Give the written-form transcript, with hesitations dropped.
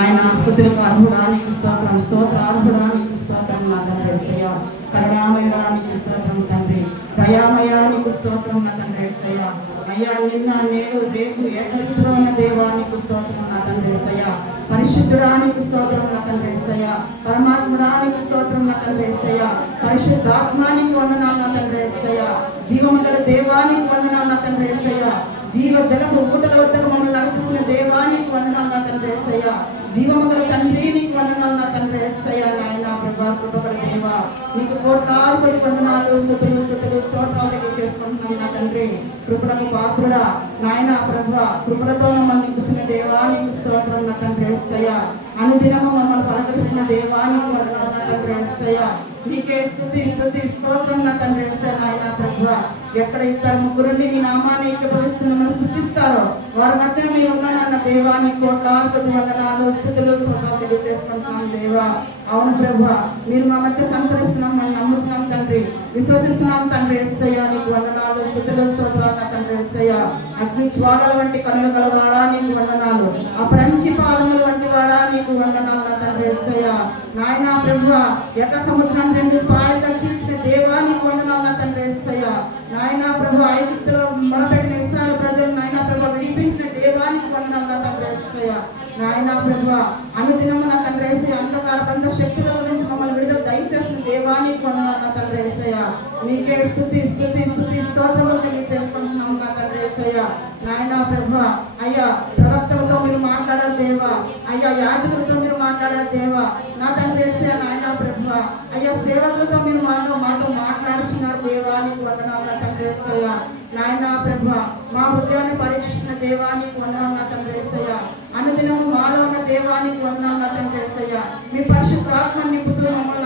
నాయన స్తుతులకు అర్హుడా నీకు స్తోత్రం, స్తోత్రార్హుడా నీకు స్తోత్రం నా తండ్రి యేసయ్య. కరుణామయుడా నీకు స్తోత్రం తండ్రి, దయామయా నీకు స్తోత్రం నా తండ్రి యేసయ్య. అయ్యా నిన్న నేడు రేపు ఏకరీతిలో ఉన్న దేవా నీకు స్తోత్రం నా తండ్రి యేసయ్య. పరిశుద్ధుడా నీకు స్తోత్రం నా తండ్రి యేసయ్య. పరమాత్ముడా నీకు స్తోత్రం నా తండ్రి యేసయ్య. పరిశుద్ధాత్మానికి వందనాలు నా తండ్రి యేసయ్య. జీవము గల దేవానికి వందనాలు నా తండ్రి యేసయ్య. జీవ జలపు ఊటల వద్దకు మమ్మల్ని నడిపిస్తున్న దేవానికి వందనాలు నా తండ్రి యేసయ్య. జీవము గల తండ్రి నీకు వందనాలు నా తండ్రి యేసయ్య. నాయన ప్రభా కృపగల దేవా నీకు కోట్లాది వందనాలు, స్తుతులు స్తోత్రాలు తెలియజేసుకుంటున్నాం నా తండ్రి. కృపలకు పాత్రుడా నాయన ప్రభా, కృపలతో మమ్మల్ని నింపుచున్న దేవా నీకు స్తోత్రం నా తండ్రి యేసయ్య. అనుదినము మమ్మల్ని పలకరిస్తున్న దేవానికి వందనాలు నా తండ్రి యేసయ్య. నీకే స్తుతి స్తోత్రం నా తండ్రి యేసయ్య. నాయన ప్రభువా ఎక్కడ ఇద్దరు ముగ్గురుండి నీ నామాన్ని ఏకీభవిస్తున్న మనం స్తుతిస్తారో వారి మధ్య మీరు ఉన్నానన్న దేవానికి కోట్లాది వందనాలు, స్తుతులు స్తోత్రాలు తెలియజేసుకుంటున్నాం దేవా. అవును ప్రభువా, మీరు మా మధ్య సంచరిస్తున్నాం, మనం నమ్ముచున్నాం తండ్రి, విశ్వసిస్తున్నాం తండ్రి యేసయ్య. నీకు వందనాలు, స్తుతులు స్తోత్రాలు నా తండ్రి యేసయ్య. అగ్ని జ్వాలల వంటి కనులు గలవాడా నీకు వందనాలు, అపరంచి పాదముల వంటి వాడా నీకు వందనాలు నా తండ్రి యేసయ్య. నాయన ప్రభువా ఎర్ర సముద్రం రెండు పాయలుగా చీల్చిన దేవా నీకు వందనాలు నా తండ్రి యేసయ్య. నాయన ప్రభు ఐగుప్తులో మొరపెట్టిన ఇశ్రాయేలు ప్రజలు నాయన ప్రభు విడిపించిన దేవానికి వందనాలు నా తండ్రి యేసయ్య. నాయన ప్రభు అనుదినము నా తండ్రి యేసయ్య అంధకారబంధ శక్తుల నుంచి మమ్మల్ని విడుదల దయచేసిన దేవానికి వందనాలు నా తండ్రి యేసయ్య. నీకే స్తుతి స్తోత్రములు తెలియజేసుకుంటున్నాం నా తండ్రి యేసయ్య. నాయన ప్రభు అయ్యా ప్రవక్తలతో మీరు మాట్లాడారు దేవా, అయ్యా యాజకులతో మీరు మాట్లాడారు దేవా నా తండ్రి యేసయ్య. నాయన ప్రభు అయ్యా సేవకులతో మీరు మాతో మాట్లాడుచున్నారు దేవానికి వందనాలు నా తండ్రి యేసయ్య. నాయన ప్రభు మా హృదయాన్ని పరీక్షిస్తున్న దేవానికి వందనాలు నా తండ్రి యేసయ్య. అనుదినము మాలో ఉన్న దేవానికి వందనాలు నా తండ్రి యేసయ్య. మీ పరిశుద్ధ ఆత్మ నింపుతూ మమ్మల్ని